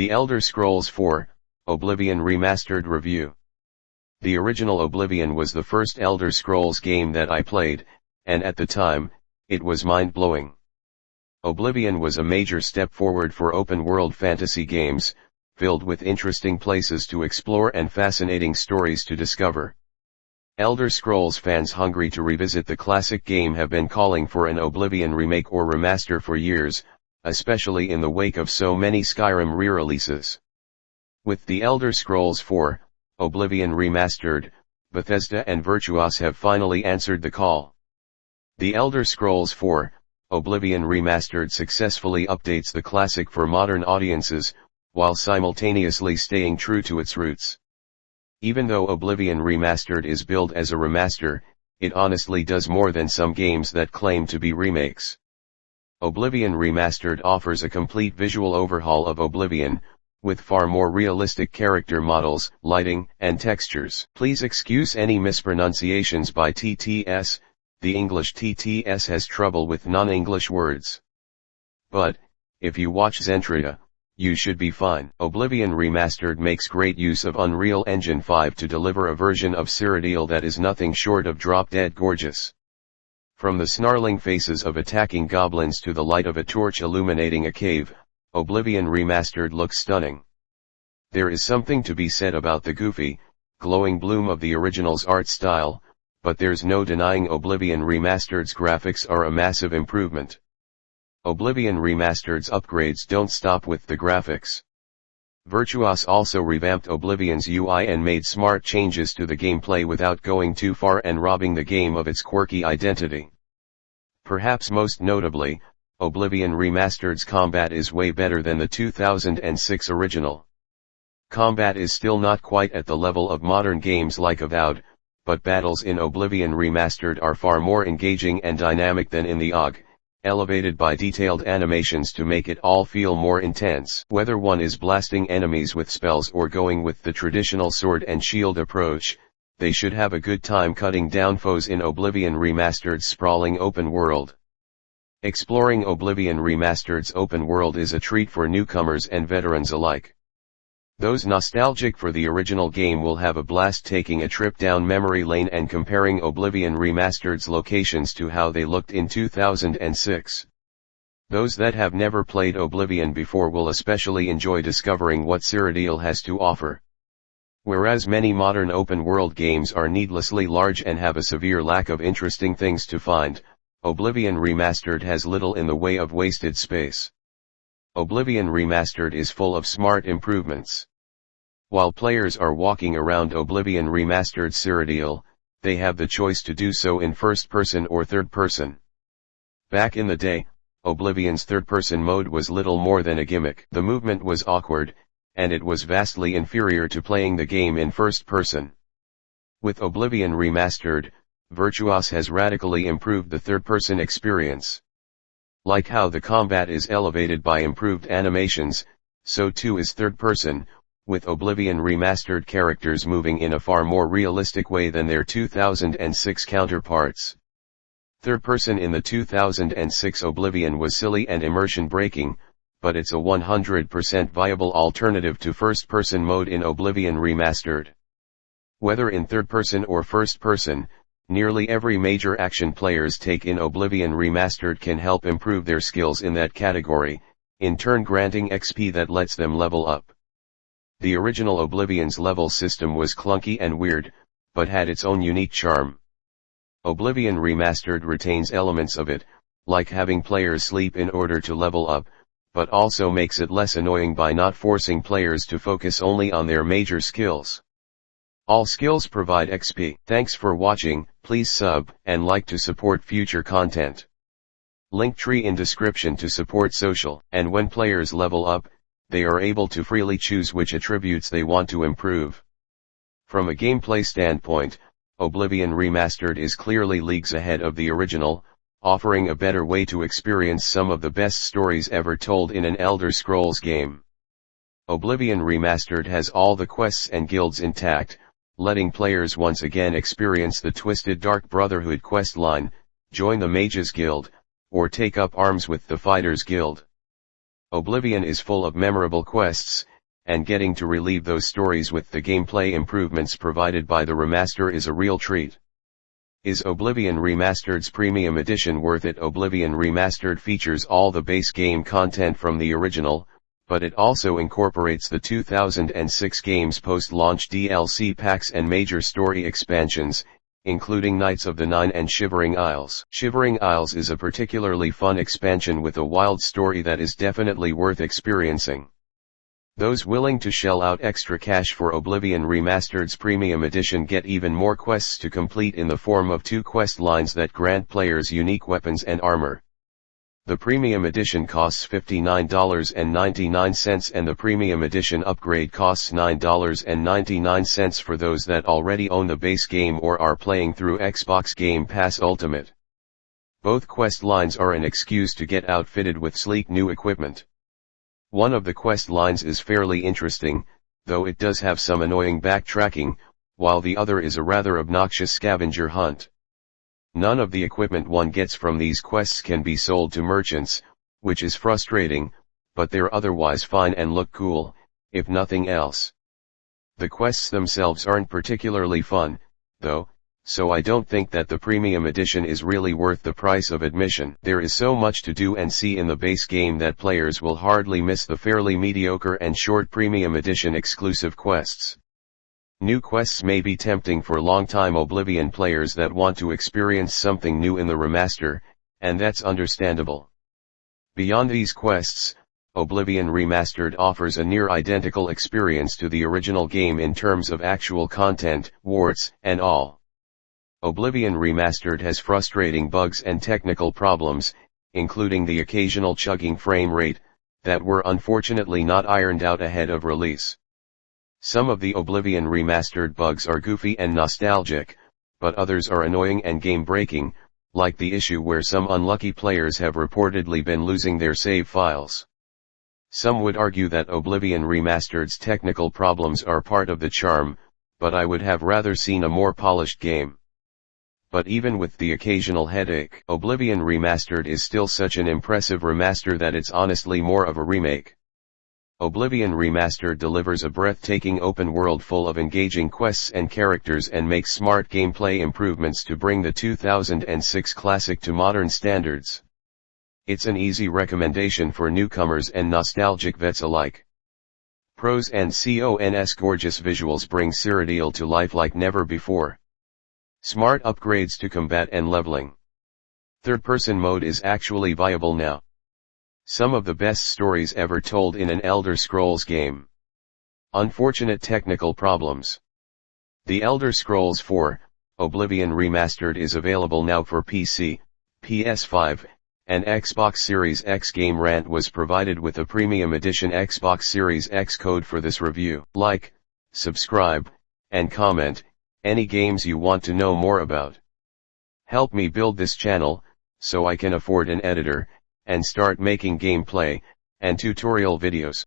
The Elder Scrolls IV, Oblivion Remastered Review. The original Oblivion was the first Elder Scrolls game that I played, and at the time, it was mind-blowing. Oblivion was a major step forward for open-world fantasy games, filled with interesting places to explore and fascinating stories to discover. Elder Scrolls fans hungry to revisit the classic game have been calling for an Oblivion remake or remaster for years, especially in the wake of so many Skyrim re-releases. With The Elder Scrolls IV, Oblivion Remastered, Bethesda and Virtuos have finally answered the call. The Elder Scrolls IV, Oblivion Remastered successfully updates the classic for modern audiences, while simultaneously staying true to its roots. Even though Oblivion Remastered is billed as a remaster, it honestly does more than some games that claim to be remakes. Oblivion Remastered offers a complete visual overhaul of Oblivion, with far more realistic character models, lighting, and textures. Please excuse any mispronunciations by TTS, the English TTS has trouble with non-English words. But, if you watch Zentria, you should be fine. Oblivion Remastered makes great use of Unreal Engine 5 to deliver a version of Cyrodiil that is nothing short of drop-dead gorgeous. From the snarling faces of attacking goblins to the light of a torch illuminating a cave, Oblivion Remastered looks stunning. There is something to be said about the goofy, glowing bloom of the original's art style, but there's no denying Oblivion Remastered's graphics are a massive improvement. Oblivion Remastered's upgrades don't stop with the graphics. Virtuos also revamped Oblivion's UI and made smart changes to the gameplay without going too far and robbing the game of its quirky identity. Perhaps most notably, Oblivion Remastered's combat is way better than the 2006 original. Combat is still not quite at the level of modern games like Avowed, but battles in Oblivion Remastered are far more engaging and dynamic than in the OG, elevated by detailed animations to make it all feel more intense. Whether one is blasting enemies with spells or going with the traditional sword and shield approach, they should have a good time cutting down foes in Oblivion Remastered's sprawling open world. Exploring Oblivion Remastered's open world is a treat for newcomers and veterans alike. Those nostalgic for the original game will have a blast taking a trip down memory lane and comparing Oblivion Remastered's locations to how they looked in 2006. Those that have never played Oblivion before will especially enjoy discovering what Cyrodiil has to offer. Whereas many modern open-world games are needlessly large and have a severe lack of interesting things to find, Oblivion Remastered has little in the way of wasted space. Oblivion Remastered is full of smart improvements. While players are walking around Oblivion Remastered Cyrodiil, they have the choice to do so in first-person or third-person. Back in the day, Oblivion's third-person mode was little more than a gimmick. The movement was awkward, and it was vastly inferior to playing the game in first-person. With Oblivion Remastered, Virtuos has radically improved the third-person experience. Like how the combat is elevated by improved animations, so too is third-person, with Oblivion Remastered characters moving in a far more realistic way than their 2006 counterparts. Third-person in the 2006 Oblivion was silly and immersion-breaking, but it's a 100% viable alternative to first-person mode in Oblivion Remastered. Whether in third-person or first-person, nearly every major action players take in Oblivion Remastered can help improve their skills in that category, in turn granting XP that lets them level up. The original Oblivion's level system was clunky and weird, but had its own unique charm. Oblivion Remastered retains elements of it, like having players sleep in order to level up, but also makes it less annoying by not forcing players to focus only on their major skills. All skills provide XP. Thanks for watching, please sub and like to support future content. Linktree in description to support social. And when players level up, they are able to freely choose which attributes they want to improve. From a gameplay standpoint, Oblivion Remastered is clearly leagues ahead of the original, offering a better way to experience some of the best stories ever told in an Elder Scrolls game. Oblivion Remastered has all the quests and guilds intact, letting players once again experience the twisted Dark Brotherhood questline, join the Mages Guild, or take up arms with the Fighters Guild. Oblivion is full of memorable quests, and getting to relive those stories with the gameplay improvements provided by the remaster is a real treat. Is Oblivion Remastered's Premium Edition worth it? Oblivion Remastered features all the base game content from the original, but it also incorporates the 2006 game's post-launch DLC packs and major story expansions, including Knights of the Nine and Shivering Isles. Shivering Isles is a particularly fun expansion with a wild story that is definitely worth experiencing. Those willing to shell out extra cash for Oblivion Remastered's Premium Edition get even more quests to complete in the form of 2 quest lines that grant players unique weapons and armor. The Premium Edition costs $59.99 and the Premium Edition upgrade costs $9.99 for those that already own the base game or are playing through Xbox Game Pass Ultimate. Both quest lines are an excuse to get outfitted with sleek new equipment. One of the quest lines is fairly interesting, though it does have some annoying backtracking, while the other is a rather obnoxious scavenger hunt. None of the equipment one gets from these quests can be sold to merchants, which is frustrating, but they're otherwise fine and look cool, if nothing else. The quests themselves aren't particularly fun, though, so I don't think that the Premium Edition is really worth the price of admission. There is so much to do and see in the base game that players will hardly miss the fairly mediocre and short Premium Edition exclusive quests. New quests may be tempting for long-time Oblivion players that want to experience something new in the remaster, and that's understandable. Beyond these quests, Oblivion Remastered offers a near-identical experience to the original game in terms of actual content, warts, and all. Oblivion Remastered has frustrating bugs and technical problems, including the occasional chugging frame rate, that were unfortunately not ironed out ahead of release. Some of the Oblivion Remastered bugs are goofy and nostalgic, but others are annoying and game-breaking, like the issue where some unlucky players have reportedly been losing their save files. Some would argue that Oblivion Remastered's technical problems are part of the charm, but I would have rather seen a more polished game. But even with the occasional headache, Oblivion Remastered is still such an impressive remaster that it's honestly more of a remake. Oblivion Remastered delivers a breathtaking open world full of engaging quests and characters and makes smart gameplay improvements to bring the 2006 classic to modern standards. It's an easy recommendation for newcomers and nostalgic vets alike. Pros and cons: gorgeous visuals bring Cyrodiil to life like never before. Smart upgrades to combat and leveling. Third-person mode is actually viable now. Some of the best stories ever told in an Elder Scrolls game. Unfortunate technical problems. The Elder Scrolls 4, Oblivion Remastered is available now for PC, PS5, and Xbox Series X. Game Rant was provided with a Premium Edition Xbox Series X code for this review. Like, subscribe, and comment any games you want to know more about. Help me build this channel, so I can afford an editor, and start making gameplay and tutorial videos.